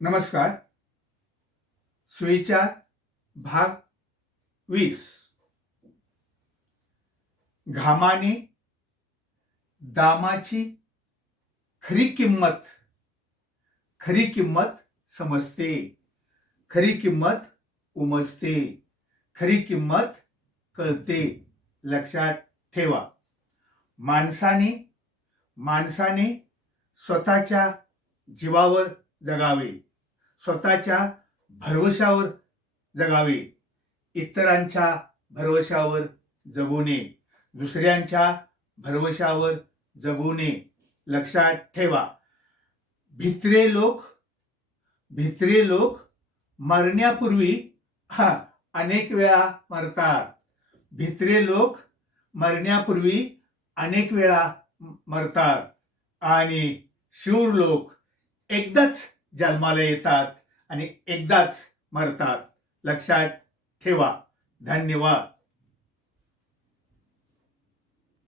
नमस्कार. सुविचार भाग 20. घामाने दामाची खरी किंमत समजते, खरी किंमत उमजते, खरी किंमत कळते. लक्षात ठेवा. माणसाने स्वतःच्या जीवावर जगावे, स्वतःच्या भरवशावर जगावे, इतरांच्या भरवशावर जगू नये, दुसऱ्यांच्या भरवशावर जगू नये. लक्षात ठेवा. भित्रे लोक मरण्यापूर्वी अनेक वेळा मरतात. भित्रे लोक मरण्यापूर्वी अनेक वेळा मरतात आणि शूर लोक एकदाच जन्माला येतात आणि एकदाच मरतात. लक्षात ठेवा. धन्यवाद.